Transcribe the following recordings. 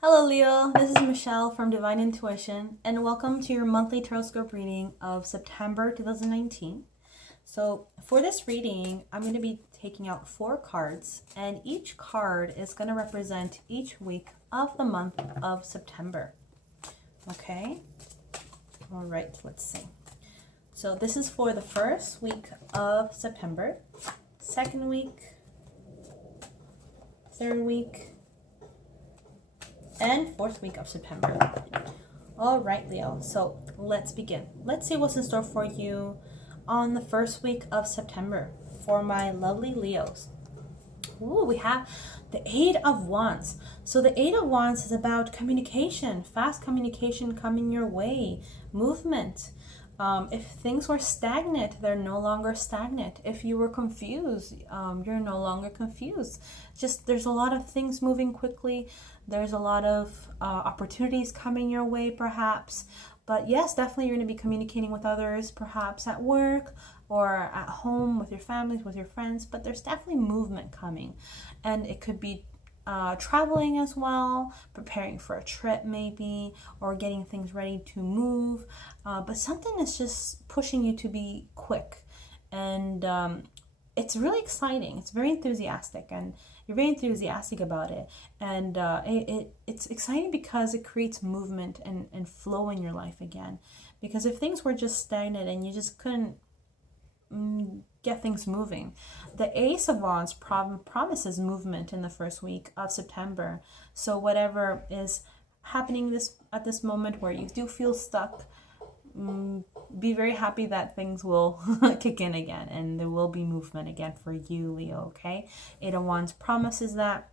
Hello, Leo. This is Michelle from Divine Intuition, and welcome to your monthly Taroscope reading of September 2019. So, for this reading, I'm going to be taking out 4 cards, and each card is going to represent each week of the month of September. Okay? All right, let's see. So, this is for the first week of September, second week, third week, and fourth week of September. All right, Leo. So let's begin. Let's see what's in store for you on the first week of September for my lovely Leos. Ooh, we have the Eight of Wands. So the Eight of Wands is about communication, fast communication coming your way, movement. If things were stagnant, they're no longer stagnant. If you were confused, you're no longer confused. Just there's a lot of things moving quickly. There's a lot of opportunities coming your way, perhaps. But yes, definitely you're going to be communicating with others, perhaps at work or at home with your families, with your friends. But there's definitely movement coming. And it could be traveling as well, preparing for a trip maybe, or getting things ready to move. But something is just pushing you to be quick. And it's really exciting. It's very enthusiastic, and you're very enthusiastic about it. And it's exciting because it creates movement and flow in your life again. Because if things were just stagnant and you just couldn't get things moving. The Ace of Wands promises movement in the first week of September. So whatever is happening at this moment where you do feel stuck, be very happy that things will kick in again and there will be movement again for you, Leo, okay? Eight of Wands promises that.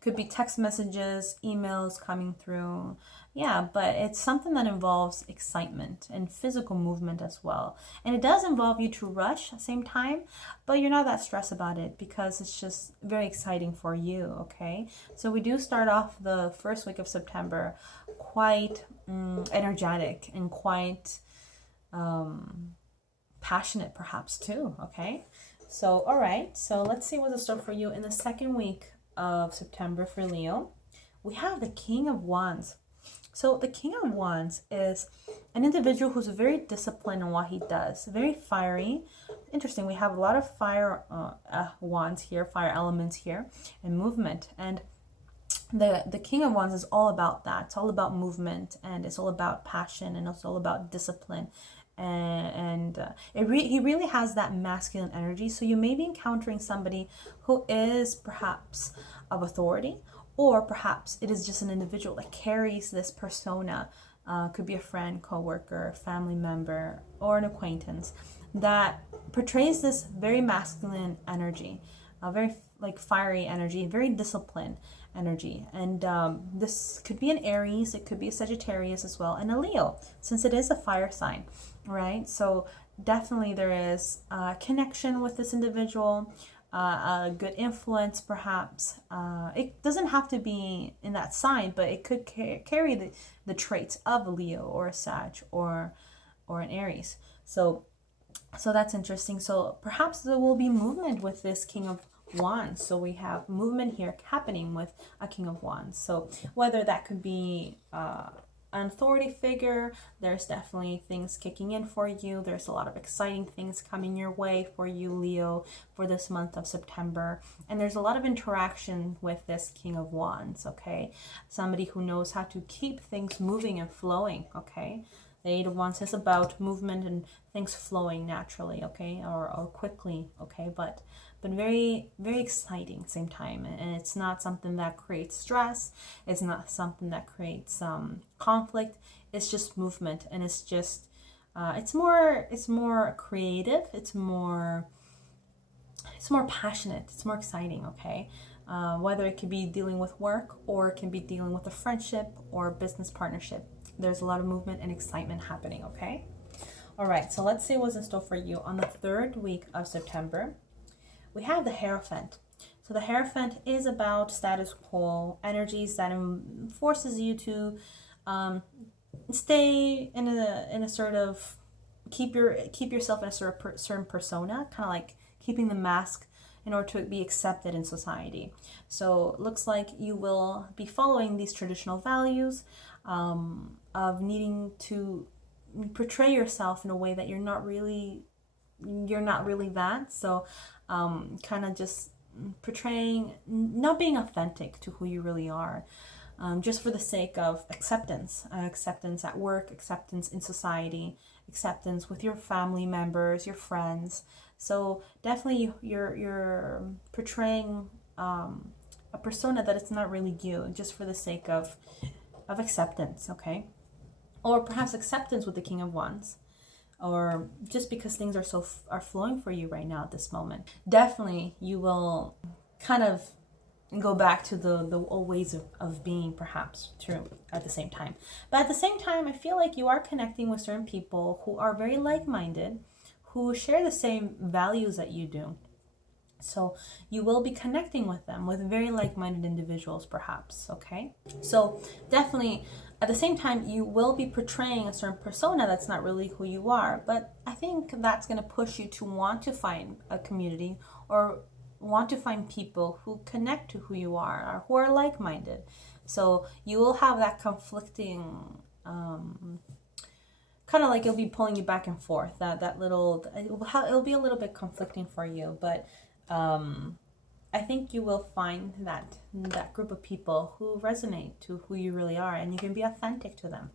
Could be text messages, emails coming through. Yeah, but it's something that involves excitement and physical movement as well. And it does involve you to rush at the same time, but you're not that stressed about it because it's just very exciting for you, okay? So we do start off the first week of September quite energetic and quite passionate perhaps too, okay? So, all right, so let's see what's in store for you in the second week of September for Leo. We have the King of Wands. So the King of Wands is an individual who's very disciplined in what he does, very fiery. Interesting, we have a lot of fire wands here, fire elements here, and movement. And the King of Wands is all about that. It's all about movement, and it's all about passion, and it's all about discipline. And he really has that masculine energy. So you may be encountering somebody who is perhaps of authority, or perhaps it is just an individual that carries this persona. Could be a friend, coworker, family member, or an acquaintance that portrays this very masculine energy, a very like fiery energy, very disciplined energy. And this could be an Aries, it could be a Sagittarius as well, and a Leo, since it is a fire sign, right? So definitely there is a connection with this individual, a good influence perhaps. It doesn't have to be in that sign, but it could carry the traits of a Leo or a Sag or an Aries. So that's interesting. So perhaps there will be movement with this King of Wands. So we have movement here happening with a King of Wands. So whether that could be an authority figure, there's definitely things kicking in for you. There's a lot of exciting things coming your way for you, Leo, for this month of September. And there's a lot of interaction with this King of Wands, okay? Somebody who knows how to keep things moving and flowing, okay? The Eight of Wands is about movement and things flowing naturally, okay, or quickly, okay, but very, very exciting at the same time. And it's not something that creates stress. It's not something that creates conflict. It's just movement, and it's just it's more creative. It's more passionate. It's more exciting, okay. Whether it could be dealing with work, or it can be dealing with a friendship or business partnership. There's a lot of movement and excitement happening, okay? All right, so let's see what's in store for you on the third week of September. We have the Hierophant. So the Hierophant is about status quo energies that forces you to stay in a sort of keep yourself in a certain persona, kind of like keeping the mask in order to be accepted in society. So it looks like you will be following these traditional values of needing to portray yourself in a way that you're not really that. So kind of just portraying, not being authentic to who you really are, just for the sake of acceptance at work, acceptance in society, acceptance with your family members, your friends. So definitely you're portraying a persona that it's not really you, just for the sake of acceptance, okay? Or perhaps acceptance with the King of Wands, or just because things are flowing for you right now at this moment. Definitely you will kind of go back to the old ways of being, perhaps, true, at the same time. But at the same time, I feel like you are connecting with certain people who are very like-minded, who share the same values that you do. So you will be connecting with them, with very like-minded individuals, perhaps, okay? So definitely, at the same time, you will be portraying a certain persona that's not really who you are. But I think that's going to push you to want to find a community, or want to find people who connect to who you are, or who are like-minded. So you will have that conflicting, kind of like it'll be pulling you back and forth. That little, it'll be a little bit conflicting for you, but I think you will find that group of people who resonate to who you really are, and you can be authentic to them,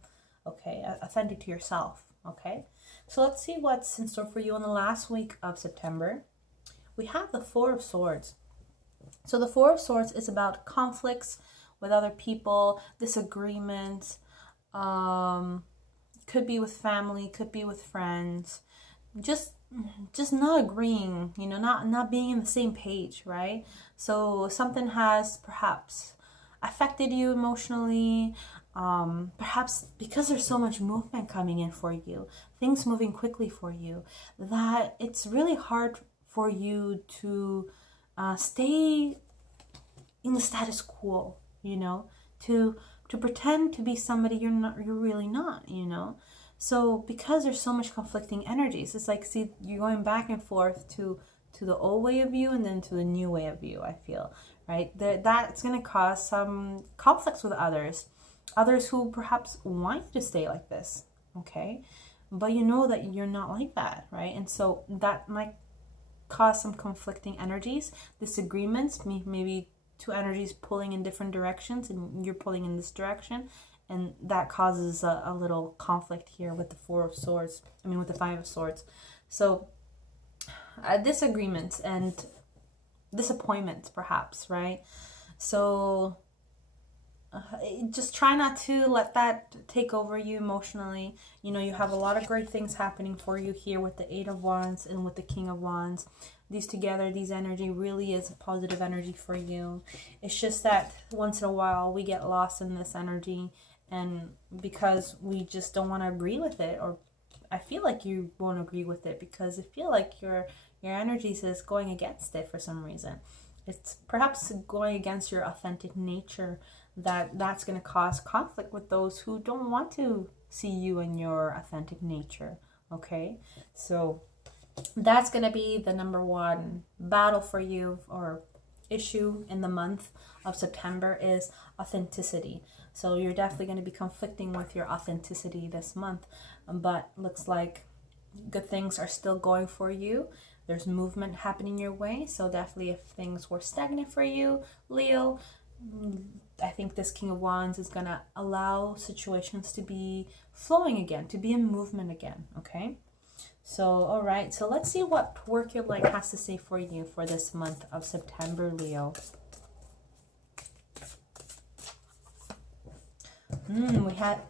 okay? Authentic to yourself, okay? So let's see what's in store for you in the last week of September. We have the Four of Swords. So the Four of Swords is about conflicts with other people, disagreements, could be with family, could be with friends, just not agreeing, not being in the same page, right? So something has perhaps affected you emotionally, perhaps because there's so much movement coming in for you, things moving quickly for you, that it's really hard for you to stay in the status quo, to pretend to be somebody you're really not, So because there's so much conflicting energies, it's like, see, you're going back and forth to the old way of you and then to the new way of you, I feel, right? That's going to cause some conflicts with others who perhaps want you to stay like this, okay? But you know that you're not like that, right? And so that might cause some conflicting energies, disagreements, maybe two energies pulling in different directions and you're pulling in this direction, and that causes a little conflict here with the with the Five of Swords. So disagreements and disappointments, perhaps, right? So just try not to let that take over you emotionally. You have a lot of great things happening for you here with the Eight of Wands and with the King of Wands. These together, these energy really is a positive energy for you. It's just that once in a while we get lost in this energy, and because we just don't want to agree with it, or I feel like you won't agree with it because I feel like your energy is going against it for some reason. It's perhaps going against your authentic nature, that's going to cause conflict with those who don't want to see you in your authentic nature, okay? So that's going to be the number one battle for you, or issue in the month of September, is authenticity. So you're definitely going to be conflicting with your authenticity this month, but looks like good things are still going for you. There's movement happening your way. So definitely, if things were stagnant for you, Leo, I think this King of Wands is going to allow situations to be flowing again, to be in movement again, okay? So, all right. So let's see what Work Your Light has to say for you for this month of September, Leo.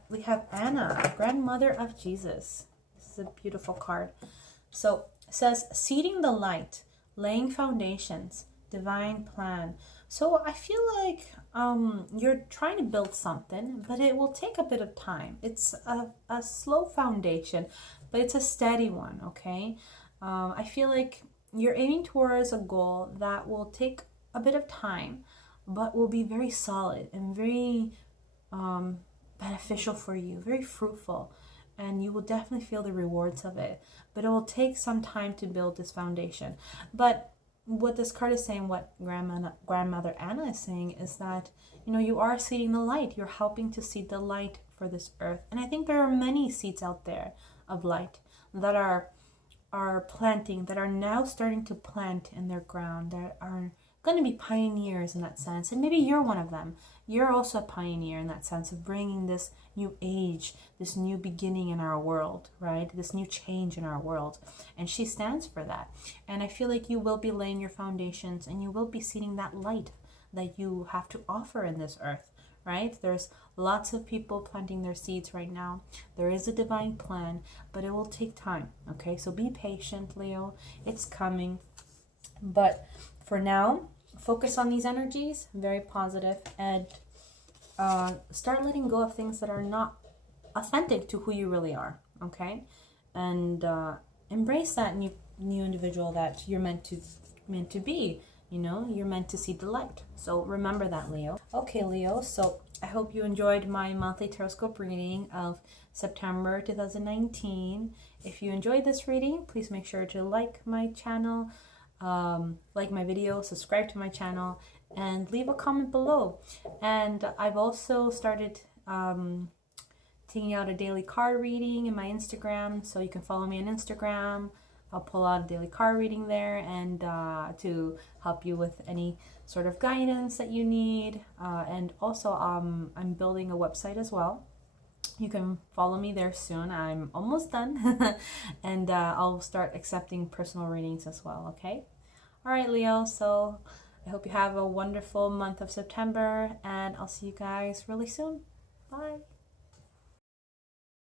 We have Anna, grandmother of Jesus. This is a beautiful card. So it says, seeding the light, laying foundations, divine plan. So I feel like you're trying to build something, but it will take a bit of time. It's a slow foundation, but it's a steady one, okay? I feel like you're aiming towards a goal that will take a bit of time, but will be very solid and very beneficial for you, very fruitful, and you will definitely feel the rewards of it. But it will take some time to build this foundation. But what this card is saying, what Grandmother Anna is saying, is that, you know, you are seeding the light. You're helping to seed the light for this earth. And I think there are many seeds out there of light that are planting, that are now starting to plant in their ground, that are going to be pioneers in that sense. And maybe you're one of them. You're also a pioneer in that sense of bringing this new age, this new beginning in our world, right? This new change in our world. And she stands for that. And I feel like you will be laying your foundations, and you will be seeing that light that you have to offer in this earth, right? There's lots of people planting their seeds right now. There is a divine plan, but it will take time, okay? So be patient, Leo. It's coming. But for now, focus on these energies, very positive, and start letting go of things that are not authentic to who you really are, okay? And embrace that new individual that you're meant to be. You know, you're meant to see the light. So remember that, Leo. Okay, Leo, so I hope you enjoyed my monthly Taroscope reading of September 2019. If you enjoyed this reading, please make sure to like my channel, like my video, subscribe to my channel, and leave a comment below. And I've also started taking out a daily card reading in my Instagram, so you can follow me on Instagram. I'll pull out a daily card reading there, and to help you with any sort of guidance that you need. And also I'm building a website as well. You can follow me there soon. I'm almost done. And I'll start accepting personal readings as well, okay? All right, Leo, so I hope you have a wonderful month of September, and I'll see you guys really soon. Bye.